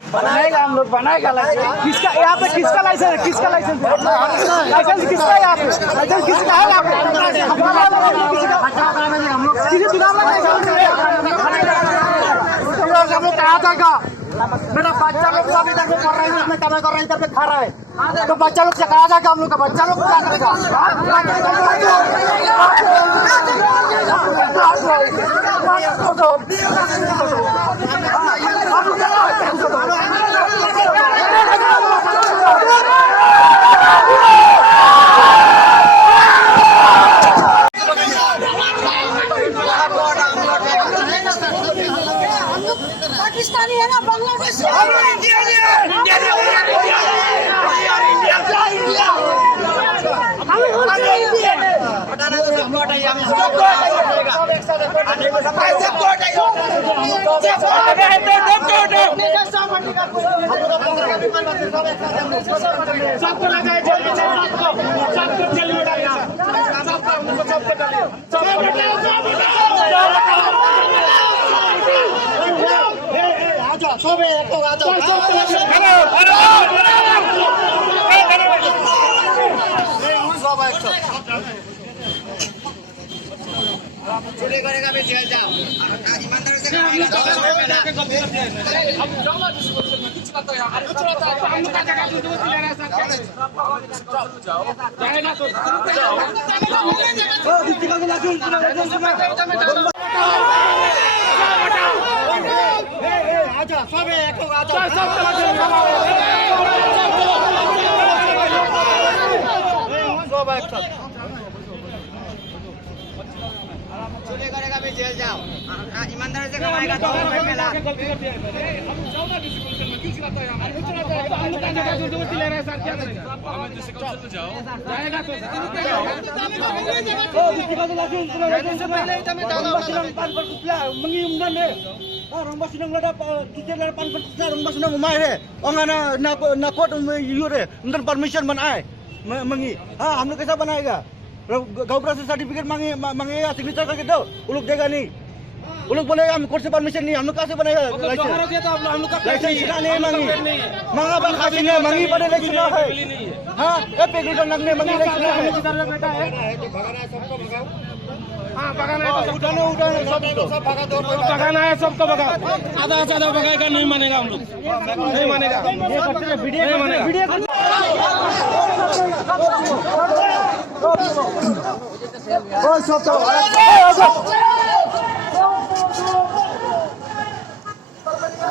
बनाएगा हम लोग बनाएगा लाइसेंस किसका यहाँ पे किसका लाइसेंस है किसका लाइसेंस है लाइसेंस किसका है यहाँ पे लाइसेंस किसका है यहाँ पे किसी चुनाव में हम लोग कहा जाएगा मेरा बच्चा लोग अभी तक पढ़ रहे हैं इसमें कमाई कर रहे हैं इधर पे खा रहा है तो बच्चा लोग से कहा जाएगा हम लोग का बच्चा लोग क्या करेगा पाकिस्तानी है ना बांग्लादेश चोरी करेगा भी जेल जाओ ईमानदारी से चोरी करेगा भी जेल जाओ ईमानदारी से कमाएगा तो मिला Rumah sinang lada kita lada pan rumah sinang umai re. Orang na court you re. Under permission बनाए मंगी. हाँ हम लोग कैसा बनाएगा? गाँव से सर्टिफिकेट मांगेगा सिग्नेचर करके दो. वो लोग देगा नहीं. वो लोग बोलेगा हम कोर्ट से परमिशन नहीं. हम लोग कहाँ से बनाएगा लाइसेंस? लाइसेंस नहीं मांगी. मांगा बात खासी नहीं मांगी पड़े लाइसेंस ना है. हाँ ये पेगुलर लगने मांगी लाइसेंस ना है. भगाना है सबको भगाओ. हाँ भगाना है उठाना सब भगा दो भगाना है सबको भगा आधा आधा भगाएगा नहीं मानेगा हम लोग नहीं मानेगा वीडियो वीडियो